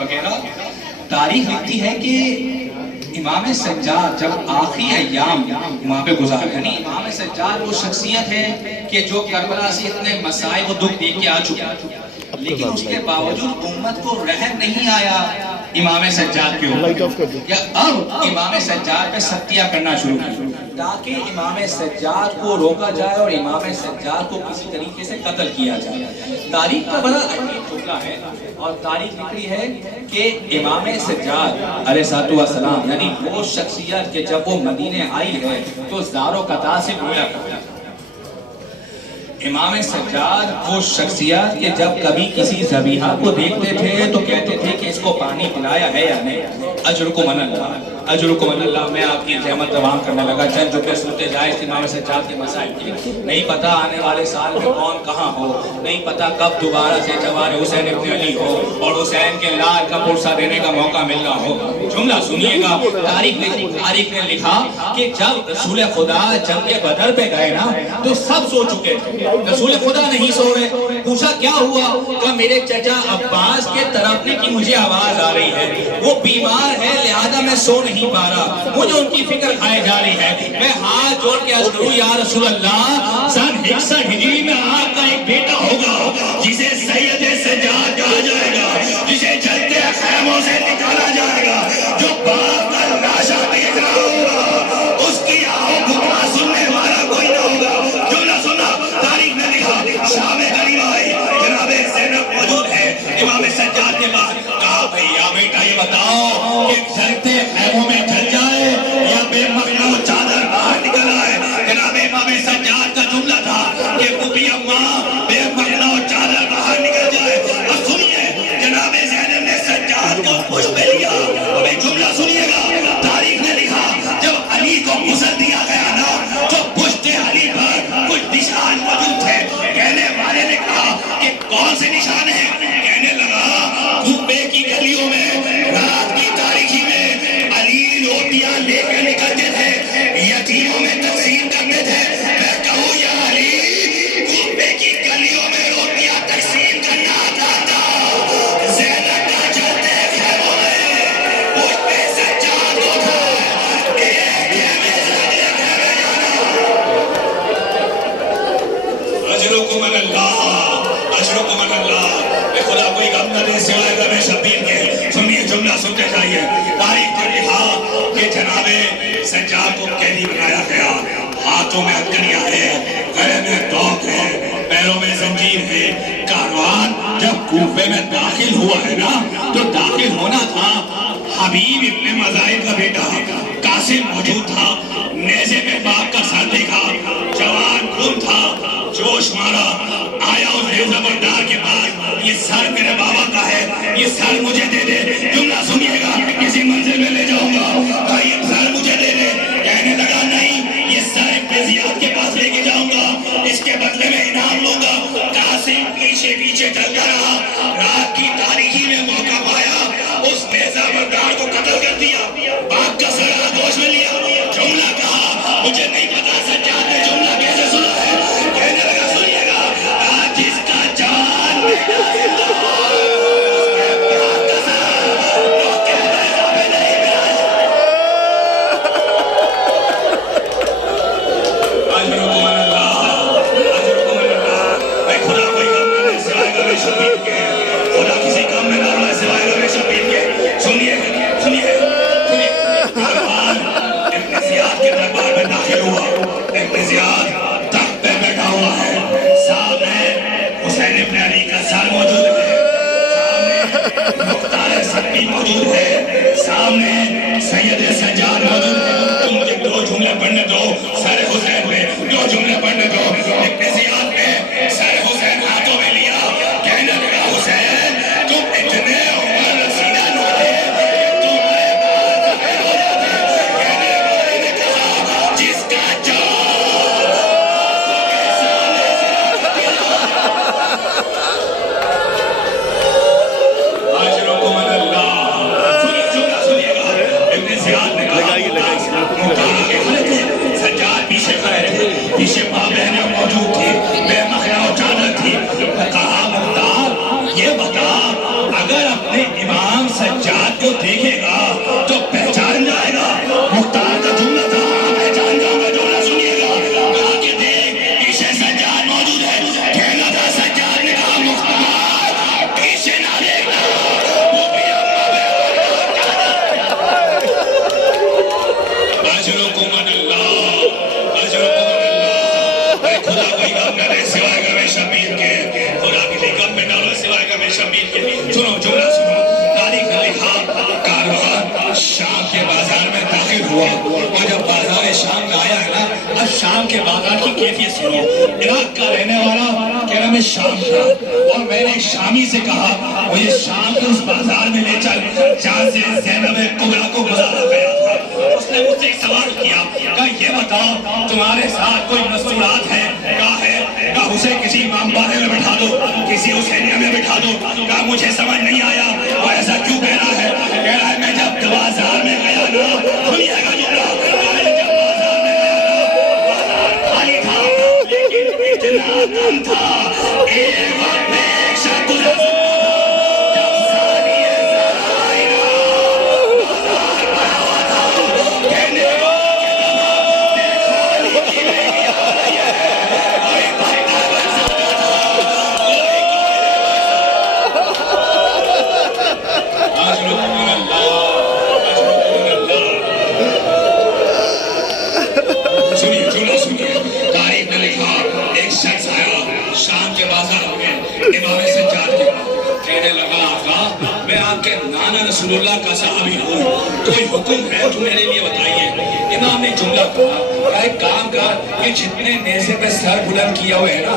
वगैरह। तारीख लिखती है कि इमाम सज्जाद जब आखिरी अय्याम वहाँ पे गुजारे, यानी इमाम सज्जाद वो शख्सियत है कि जो करबला से इतने मसाइल और दुख देख के आ चुका, लेकिन उसके बावजूद उम्मत को रहम नहीं आया इमाम सज्जाद के ऊपर, या अब इमाम सज्जाद पे सत्या करना शुरू की ताकि इमाम सज्जाद को रोका जाए और इमाम सज्जाद को किसी तरीके से कत्ल किया जाए। तारीख का बड़ा अजीब टुकड़ा है और तारीख लिख रही है कि इमाम सज्जाद अलैहिस्सलाम यानी वो शख्सियत के जब वो मदीने आई है तो ज़ारो कता से बोला करता। इमाम सज्जाद वो शख्सियत के जब कभी किसी ज़बीहा को देखते थे तो कहते थे कि इसको पानी पिलाया है या नहीं। अजरुकुम अल्लाह, अजरुकुम अल्लाह। मैं आपकी रहमत तमाम करने लगा, चंद रुपये सुनते जाए इमाम सज्जाद के मसाइल की। नहीं पता आने वाले साल में कौन कहाँ हो, नहीं पता कब दोबारा से जवान हुसैन इब्न अली हो और हुसैन के लाल का पुरसा देने का मौका मिलना हो। जुमला सुनिएगा, तारीख ने लिखा कि जब रसूल खुदा जंग बदर पे गए ना तो सब सो चुके थे, रसूल खुदा नहीं सो रहे। पूछा क्या हुआ? तो मेरे चचा अब्बास के तरफ ने कि मुझे आवाज आ रही है, वो बीमार है लिहाजा मैं सो नहीं पा रहा, मुझे उनकी फिक्र खाए जा रही है। मैं हाथ जोड़ के अर्ज करूं या रसूल अल्लाह, सन 61 हिजरी में आपका एक बेटा होगा जिसे सैयद सज्जाद कहा जाएगा, जिसे जलते खैमों से निकाला जाएगा, जो बाप का लाशा देख रहा होगा, उसकी आओ भुगना सुनने वाला कोई ना होगा। जो ना सुना, तारीख में लिखा शाम गरीब आई, जनाब ज़ैनब मौजूद है इमाम सज्जाद के पास। कहा भैया बेटा ये बताओ कि जलते खैमों में जल जाए या बेमखनो चादर बाहर निकल आए। जनाब इमाम सज्जाद का जुमला था कि फूफी अम्मा बेमखनो चादर बाहर निकल जाए। और सुनिए जनाब ज़ैनब ने सज्जाद को पुष्प लिया। अबे जुमला सुनिएगा, तारीख ने लिखा जब अली को गुस्ल दिया गया ना तो पुष्प अली पर कुछ निशान मौजूद थे। कहने वाले ने कहा कि कौन से निशान है? कहने लगा कूफे की गलियों में रात की तारीखी में अली रोटियां लेकर निकलते थे, यतीमों में तकसीम करते थे। मैं कहूँ या अली, कूफे की गलियों में रोटियां तकसीम करना आता था, ज़ैनब का चलते खैमों में उसमें सज्जाद को था। अजरुकुम अल्लाह, अजरुकुम अल्लाह। खुदा कोई गम न दे सिवाय गम शबीर के। सुनिए जुमला सुनते जाइए। तारीख ने लिखा कि जनाबे सज्जाद को कैदी बनाया गया, हाथों में हथकड़ियां है, गले में तोक है, पैरों में जंजीर है। कारवान जब कूफे में दाखिल हुआ है ना तो दाखिल होना था, हबीब इब्ने मज़ाहिर का बेटा कासिम मौजूद था। नेज़े पे बाप का सर देखा, जवान खून था, जोश मारा, आया उस जबरदार के पास, ये सर मेरे बाबा का है, ये सर मुझे दे दे। जुमला सुनिएगा, किसी मंजिल में ले जाऊंगा, ये सर मुझे दे दे। कहने लगा नहीं, ये सर इब्ने ज़ियाद के पास लेके जाऊंगा, इसके बदले में इनाम लूंगा। कासिम पीछे पीछे चलता रहा, रात की तारीखी में मौका पाया, उस जबरदार को कत्ल कर दिया, बाप का सर आगोश में लिया। जुमला कहा मुझे नहीं पता सज्जाद ने जुमला कैसे सुना है। कहने लगा सुनिएगा, जिसका जान खुदा किसी काम में ना रहा सिवाय गम शबीर के। सुनिए सुनिए सुनिए, इब्ने ज़ियाद के दरबार में दाखिल हुआ। इब्ने ज़ियाद तख्त पे बैठा हुआ है, सामने हुसैन इब्ने अली का सर मौजूद है, सामने मुख्तार सत्ती मौजूद है, सामने सैयद सज्जाद मौजूद है। तुम मुझे दो जुमले पढ़ने दो, सर हुसैन पे दो जुमले पढ़ने दो। इब्ने ज़ियाद ने सर हुसैन हाथों में लिया। कहने लगा हुसैन तुम इतने उम्र रसीदा होते, तुम्हारे पास हो जाते। कहने वाले ने कहा जिसका सुनिएगा। इब्ने ज़ियाद ने कहा सुनो जुमला सुनो। तारीख ने लिखा कारवान शाम के बाजार में दाखिल हुआ और जब बाजार शाम में आया है ना, अब शाम के बाजार की कैफियत सुनो। इराक का रहने वाला कह रहा मैं शाम का, और मैंने शामी से कहा मुझे शाम के उस बाजार में ले चल जहां से ज़ैनब कुबरा को गुजारा गया था। उसने मुझसे एक सवाल किया, कहा ये बताओ तुम्हारे साथ कोई मस्तूरात है? कहा है। कहा उसे किसी इमामबाड़े में बिठा दो, किसी हुसैनिया में बिठा दो। कहा मुझे समझ नहीं आया वो ऐसा क्यों कह रहा है। कह रहा है मैं जब बाजार में गया ना, सुनिएगा जुमला, जब बाजार में गया ना खाली था लेकिन इतना कम था। एक वक्त में एक शख्स गुजरा जब सानिए ज़रा आई ना, बाजार भरा हुआ था। कहने लगा देखो अली की बेटी आई है, कोई बंदा बन सकता था, कोई सुनिए जुमला सुनिए। तारीख ने लिखा एक शख्स आया शाम के बाजार में इमाम सज्जाद के पास, कहने लगा आका मैं आपके नाना रसूलुल्लाह का सहाबी हूँ, कोई हुक्म है तो मेरे लिए बताइए। इमाम ने जुमला कहा एक काम कर, ये जितने नेज़े पे सर बुलंद किया हुए है ना,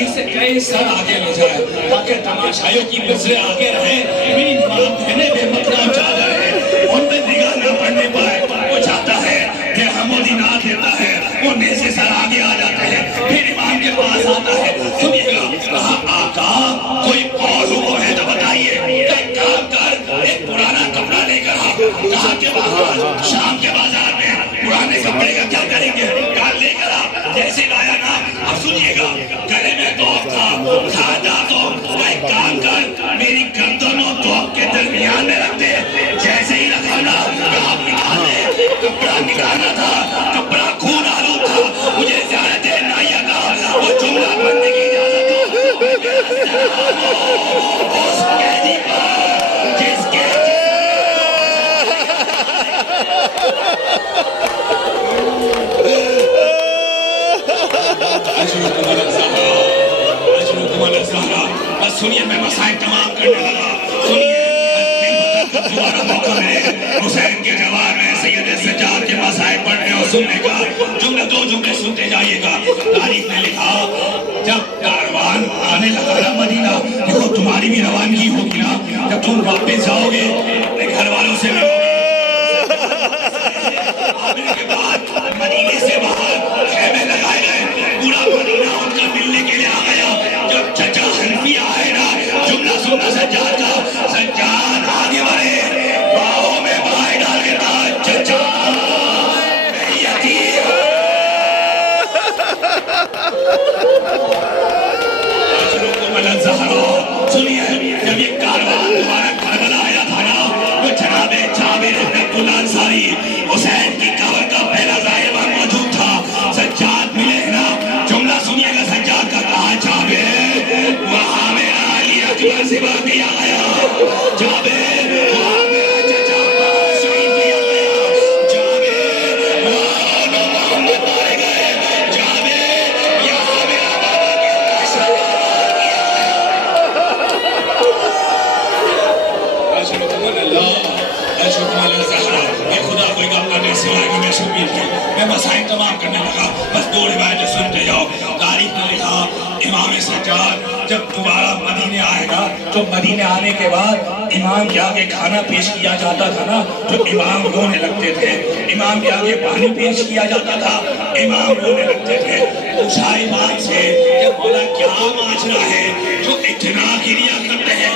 इनसे कई सर आगे ले जाए ताकि तमाशाइयों की नजरें आगे रहे। मेरी माँ बहने बेमतलब चादर है, उन पे निगाह न पड़ने पाए। वो चाहता है कि हमोदिनात देता है, वो नेज़े सर आगे आ जाते हैं, फिर इमाम के पास आता है। सुनिएगा, कहा आका कोई और हुक्म है तो बताइए। एक काम कर, एक पुराना कपड़ा लेकर आ। कहा के बाहर शाम के बाजार में पुराने कपड़े का क्या करेंगे, काल लेकर आ। जैसे लाया ना, अब सुनिएगा, गले में तोप था, खाता तो एक काम कर मेरी गर्दन और तोप के दरमियान में रख दे। जैसे ही रखा ना, आप निकाले, कपड़ा निकालना था, कपड़ा खून आलूद था, मुझे ज्यादा देर नहीं लगा। वो जुमला पढ़ने की इजाजत दो। उस कैदी पर जिसके बस सुनिए, मैं मसाइल तमाम करने लगा। सुनिए, दोबारा मौका मिले हुसैन के जवाब में सैयद सज्जाद के मसाइल पढ़ने और सुनने का। जुमले दो जुमले सुनते जाइएगा। तारीख ने लिखा जब कारवान आने लगा ना मदीना, देखो तुम्हारी भी रवानगी होगी ना, जब तुम वापस जाओगे अपने घर वालों से मिलोगे, आने के बाद मदीने से बाहर खेमे लगाए गए, पूरा मदीना उनका मिलने के लिए आ गया। जब चचा हनफी आए ना, जुमला सुनना सज्जाद का, सज्जाद आगे बढ़े, बाहों में बाहें डाल के कहा चचा यतीम। सुनिए, जब ये कारवान दोबारा करबला आया था ना, वो जनाबे जाबिर इब्न अब्दुल्लाह अंसारी हुसैन की कब्र का पहला ज़ाहिर मौजूद था। सज्जाद मिले ना, जुमला सुनिएगा सज्जाद का, कहा जाबिर वहाँ मेरा अली अकबर सिवा दिया गया, जाबिर वहाँ मेरा चचा शहीद दिया गया, जाबिर वहाँ मोहम्मद मारे गए, जाबिर यहाँ मेरा बाबा के लाश खुदा कोई काम करने सिवाय कि मैं शबीर की मैं मसाइल तमाम करने लगा। बस दो रिवायतें सुनते जाओ। तारीख ने लिखा इमाम सज्जाद जब दोबारा मदीने आएगा, तो मदीने आने के बाद इमाम के आगे खाना पेश किया जाता था ना, तो इमाम रोने लगते थे। इमाम के आगे पानी पेश किया जाता था, इमाम रोने लगते थे। पूछा इमाम से कि मौला क्या माजरा है जो इतना गिरिया करते हैं।